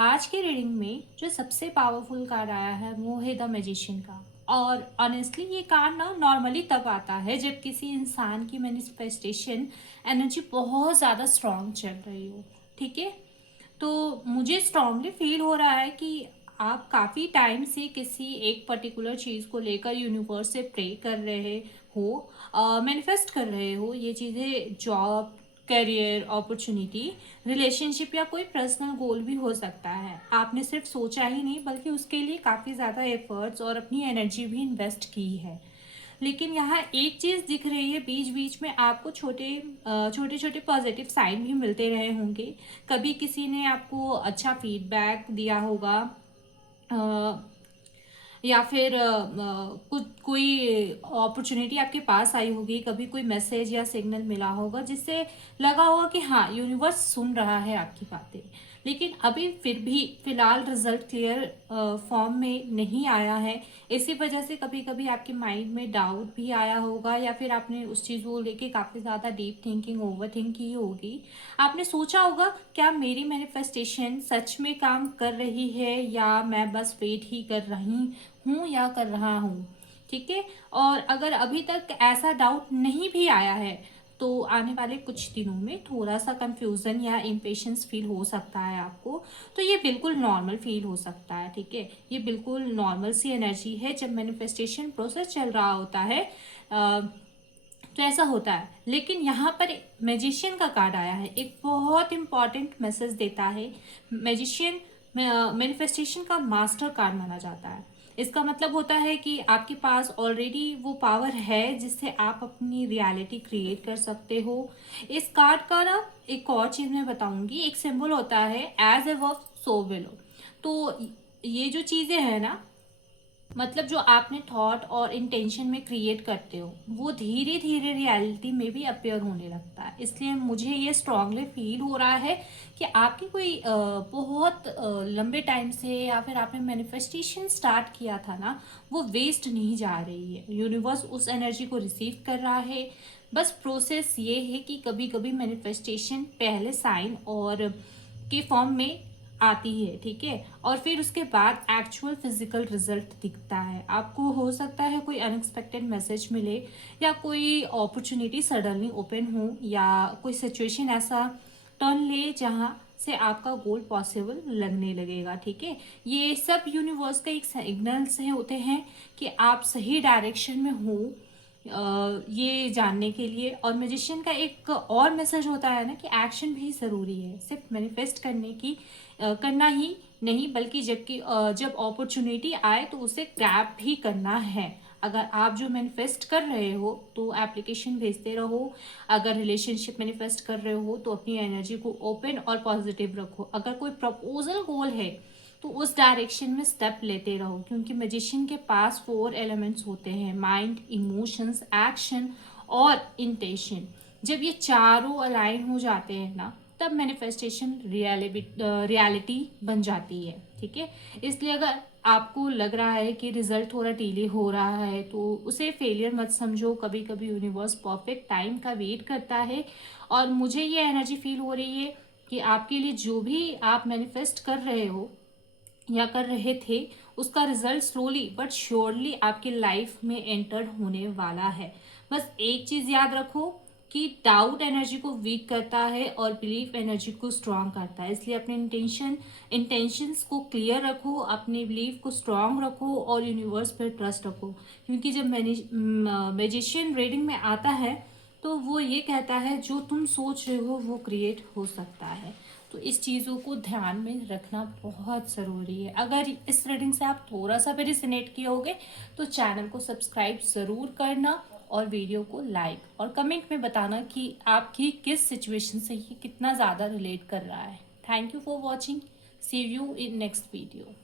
आज के रीडिंग में जो सबसे पावरफुल कार्ड आया है वो है द मैजिशियन का। और ऑनेस्टली ये कार्ड ना नॉर्मली तब आता है जब किसी इंसान की मैनिफेस्टेशन एनर्जी बहुत ज़्यादा स्ट्रांग चल रही हो। ठीक है। तो मुझे स्ट्रांगली फील हो रहा है कि आप काफ़ी टाइम से किसी एक पर्टिकुलर चीज़ को लेकर यूनिवर्स से प्रे कर रहे हो, मैनिफेस्ट कर रहे हो ये चीज़ें। जॉब, करियर, अपॉर्चुनिटी, रिलेशनशिप या कोई पर्सनल गोल भी हो सकता है। आपने सिर्फ सोचा ही नहीं बल्कि उसके लिए काफ़ी ज़्यादा एफर्ट्स और अपनी एनर्जी भी इन्वेस्ट की है। लेकिन यहाँ एक चीज़ दिख रही है, बीच बीच में आपको छोटे छोटे पॉजिटिव साइन भी मिलते रहे होंगे। कभी किसी ने आपको अच्छा फीडबैक दिया होगा, या फिर कुछ कोई अपॉर्चुनिटी आपके पास आई होगी, कभी कोई मैसेज या सिग्नल मिला होगा जिससे लगा होगा कि हाँ यूनिवर्स सुन रहा है आपकी बातें। लेकिन अभी फिर भी फिलहाल रिजल्ट क्लियर फॉर्म में नहीं आया है। इसी वजह से कभी कभी आपके माइंड में डाउट भी आया होगा, या फिर आपने उस चीज़ को लेके काफ़ी ज़्यादा डीप थिंकिंग, ओवर थिंक की होगी। आपने सोचा होगा क्या मेरी मैनिफेस्टेशन सच में काम कर रही है या मैं बस वेट ही कर रही हूँ या कर रहा हूँ। ठीक है। और अगर अभी तक ऐसा डाउट नहीं भी आया है तो आने वाले कुछ दिनों में थोड़ा सा कंफ्यूजन या इम्पेशंस फील हो सकता है आपको। तो ये बिल्कुल नॉर्मल फील हो सकता है। ठीक है। ये बिल्कुल नॉर्मल सी एनर्जी है जब मैनिफेस्टेशन प्रोसेस चल रहा होता है। तो ऐसा होता है। लेकिन यहाँ पर मैजिशियन का कार्ड आया है, एक बहुत इंपॉर्टेंट मैसेज देता है। मैजिशियन मैनिफेस्टेशन का मास्टर कार्ड माना जाता है। इसका मतलब होता है कि आपके पास ऑलरेडी वो पावर है जिससे आप अपनी रियलिटी क्रिएट कर सकते हो। इस कार्ड का ना एक और चीज़ मैं बताऊंगी, एक सिंबल होता है as a work so below. तो ये जो चीज़ें हैं ना, मतलब जो आपने थॉट और इंटेंशन में क्रिएट करते हो वो धीरे धीरे रियलिटी में भी अपेयर होने लगता है। इसलिए मुझे ये स्ट्रांगली फील हो रहा है कि आपकी कोई बहुत लंबे टाइम से या फिर आपने मैनिफेस्टेशन स्टार्ट किया था ना, वो वेस्ट नहीं जा रही है। यूनिवर्स उस एनर्जी को रिसीव कर रहा है। बस प्रोसेस ये है कि कभी कभी मैनिफेस्टेशन पहले साइन और के फॉर्म में आती है। ठीक है। और फिर उसके बाद एक्चुअल फिजिकल रिजल्ट दिखता है आपको। हो सकता है कोई अनएक्सपेक्टेड मैसेज मिले, या कोई अपॉर्चुनिटी सडनली ओपन हो, या कोई सिचुएशन ऐसा टर्न ले जहाँ से आपका गोल पॉसिबल लगने लगेगा। ठीक है। ये सब यूनिवर्स का एक सिग्नल्स है होते हैं कि आप सही डायरेक्शन में हो, ये जानने के लिए। और मैजिशियन का एक और मैसेज होता है ना कि एक्शन भी ज़रूरी है, सिर्फ मैनिफेस्ट करना ही नहीं बल्कि जब अपॉर्चुनिटी आए तो उसे ग्रैब भी करना है। अगर आप जो मैनिफेस्ट कर रहे हो तो एप्लीकेशन भेजते रहो। अगर रिलेशनशिप मैनिफेस्ट कर रहे हो तो अपनी एनर्जी को ओपन और पॉजिटिव रखो। अगर कोई प्रपोजल गोल है तो उस डायरेक्शन में स्टेप लेते रहो, क्योंकि मैजिशियन के पास 4 एलिमेंट्स होते हैं: माइंड, इमोशंस, एक्शन और इंटेंशन। जब ये चारों अलाइन हो जाते हैं ना, तब मैनिफेस्टेशन रियलिटी बन जाती है। ठीक है। इसलिए अगर आपको लग रहा है कि रिजल्ट थोड़ा डिले हो रहा है तो उसे फेलियर मत समझो। कभी कभी यूनिवर्स परफेक्ट टाइम का वेट करता है। और मुझे ये एनर्जी फील हो रही है कि आपके लिए जो भी आप मैनिफेस्ट कर रहे हो या कर रहे थे, उसका रिजल्ट स्लोली बट श्योरली आपकी लाइफ में एंटर होने वाला है। बस एक चीज याद रखो कि डाउट एनर्जी को वीक करता है और बिलीफ एनर्जी को स्ट्रांग करता है। इसलिए अपने इंटेंशंस को क्लियर रखो, अपने बिलीफ को स्ट्रांग रखो और यूनिवर्स पर ट्रस्ट रखो। क्योंकि जब मैजिशियन रीडिंग में आता है तो वो ये कहता है जो तुम सोच रहे हो वो क्रिएट हो सकता है। तो इस चीज़ों को ध्यान में रखना बहुत ज़रूरी है। अगर इस रीडिंग से आप थोड़ा सा भी रिजनेट किए होगे तो चैनल को सब्सक्राइब ज़रूर करना, और वीडियो को लाइक और कमेंट में बताना कि आपकी किस सिचुएशन से ये कितना ज़्यादा रिलेट कर रहा है। Thank you for watching. See you in next video.